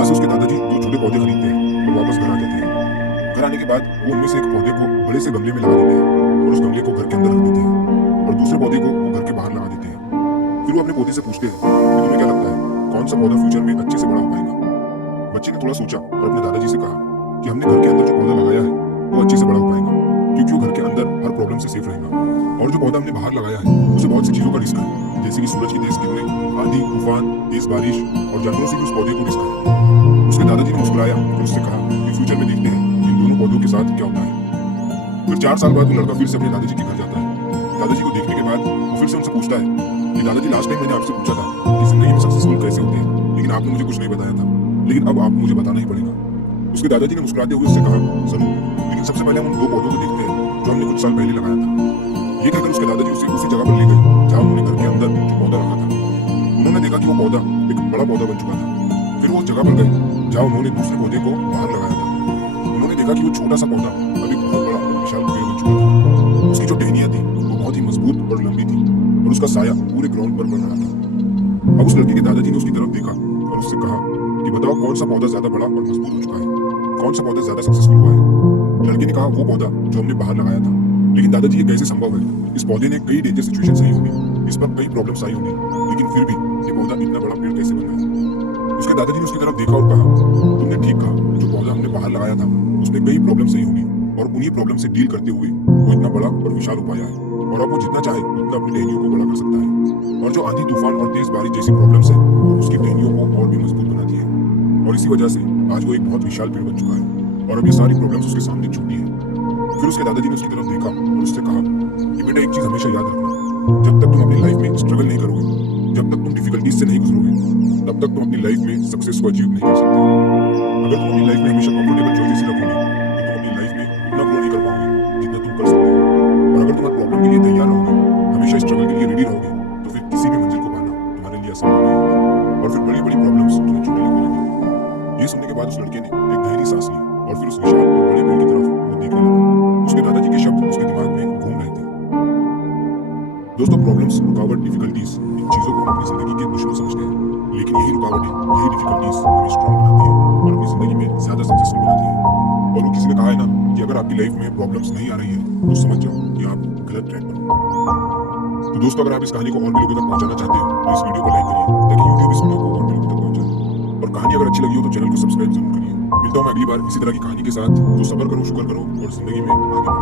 वहां से उसके दादाजी दो छोटे पौधे खरीदते हैं और वापस घर आ जाते हैं। घर आने के बाद वो उनमें से एक पौधे को बड़े से गमले में लगा देते हैं और उस गमले को घर के अंदर रख देते हैं और दूसरे पौधे को वो घर के बाहर लगा देते हैं। फिर वो अपने पोते से पूछते हैं कि तुम्हें क्या लगता है कौन सा पौधा फ्यूचर में अच्छे से बड़ा हो पाएगा। बच्चे ने थोड़ा सोचा और अपने दादाजी से कहा कि हमने घर के अंदर जो पौधा लगाया है वो अच्छे से बड़ा हो पाएगा, क्योंकि वो घर के अंदर हर प्रॉब्लम से सेफ रहेगा। और जो पौधा हमने बाहर लगाया है उसे बहुत सी चीजों का रिस्क है, जैसे कि सूरज की तेज किरणें, आंधी, तूफान, तेज बारिश और जानवरों से भी उस पौधे को रिस्क है। उसके दादाजी ने मुस्कुराया और उससे कहा कि फ्यूचर में देखते हैं इन दोनों पौधों के साथ क्या होता है। फिर 4 साल बाद वो लड़का फिर से अपने दादाजी के घर जाता है। दादाजी को देखने के बाद वो फिर से उनसे पूछता है कि दादाजी, लास्ट टाइम मैंने आपसे पूछा था कि जिंदगी में सक्सेसफुल कैसे होते हैं, लेकिन आपने मुझे कुछ नहीं बताया था, लेकिन अब आपको मुझे बताना ही पड़ेगा। उसके दादाजी ने मुस्कुराते हुए उससे कहा, जरूर, लेकिन सबसे पहले हम उन दो पौधों को देखते हैं जो हमने कुछ साल पहले लगाया था। ये कहकर उसके दादाजी उसे उसी जगह पर ले गए जहाँ उन्होंने घर के अंदर जो पौधा रखा था। उन्होंने देखा कि वो पौधा एक बड़ा पौधा बन चुका था। फिर वो उस जगह पर गए जहाँ उन्होंने दूसरे पौधे को बाहर लगाया था। उन्होंने देखा कि वो छोटा सा पौधा अभी बहुत बड़ा और विशाल पेड़ बन चुका था। उसकी जो टहनियां थी वो बहुत ही मजबूत और लंबी थी और उसका साया पूरे ग्राउंड पर पड़ रहा था। अब उस लड़के के दादाजी ने उसकी तरफ देखा और उससे कहा कि बताओ कौन सा पौधा ज्यादा बड़ा और मजबूत हो चुका है, कौन सा पौधा ज्यादा सक्सेसफुल हुआ है। लड़के ने कहा वो पौधा जो हमने बाहर लगाया था। लेकिन दादाजी, ये कैसे संभव है? इस पौधे ने कई डेंजर सिचुएशन सही होंगी, इस पर कई प्रॉब्लम्स आई होंगी, लेकिन फिर भी ये पौधा इतना बड़ा पेड़ कैसे बन गया? उसके दादाजी ने उसकी तरफ देखा और कहा, तुमने ठीक कहा, जो पौधा हमने बाहर लगाया था उसमें कई प्रॉब्लम सही होंगी और उन्हीं प्रॉब्लम से डील करते हुए वो इतना बड़ा और विशाल हो पाया है और अब वो जितना चाहे उतना अपनी टहनियों को बड़ा कर सकता है। और जो आंधी, तूफान और तेज बारिश जैसी प्रॉब्लम्स है वो उसकी टहनियों को और भी मजबूत बनाती है और इसी वजह से आज वो एक बहुत विशाल पेड़ बन चुका है और अब ये सारी प्रॉब्लम्स उसके सामने छूटी है। फिर उसके दादाजी ने उसकी तरफ देखा और उससे कहा कि बेटा, एक चीज हमेशा याद रखना, जब तक तुम अपनी लाइफ में स्ट्रगल नहीं करोगे, जब तक तुम डिफिकल्टीज से नहीं गुजरोगे, तब तक तुम अपनी लाइफ में सक्सेस को अचीव नहीं कर सकते। अगर तुम अपनी लाइफ में हमेशा कंफर्टेबल चॉइसेस ही रखोगे तो तुम अपनी लाइफ में उतना ग्रो नहीं कर पाओगे जितना तुम कर सकते हो। और अगर तुम हर प्रॉब्लम के लिए तैयार रहोगे, हमेशा स्ट्रगल के लिए रेडी रहोगे, तो फिर किसी भी मंजिल को पाना तुम्हारे लिए आसान नहीं होगा और फिर बड़ी बड़ी प्रॉब्लम्स तुम्हें छोटी लगने लगेंगी। ये सुनने के बाद उस लड़के ने एक गहरी सांस ली और फिर उस विशाल और बड़े पेड़ की तरफ वो देखने लगा। उसके दादाजी के शब्द उसके दिमाग में घूम रहे थे। दोस्तों, प्रॉब्लम्स, रुकावट, डिफिकल्टीज, इन चीजों को हम अपनी जिंदगी के दुश्मन समझते हैं, लेकिन यही रुकावटें, यही डिफिकल्टीज हमें स्ट्रांग बनाती है और अपनी जिंदगी में ज्यादा सक्सेसफुल बनाती है। और वो किसी ने कहा है ना कि अगर आपकी लाइफ में प्रॉब्लम्स नहीं आ रही है तो समझ जाओ कि आप गलत ट्रैक पर हो। तो दोस्तों, अगर आप इस कहानी को और भी लोगों तक पहुंचाना चाहते हो तो इस वीडियो को लाइक करिए ताकि यूट्यूब इस वीडियो को और भी लोगों तक पहुंचाए। और कहानी अगर अच्छी लगी हो तो चैनल को सब्सक्राइब जरूर करिए। मिलता हूं मैं अगली बार इसी तरह की कहानी के साथ। तो सब्र करो, शुक्र करो और जिंदगी में आगे बढ़ो।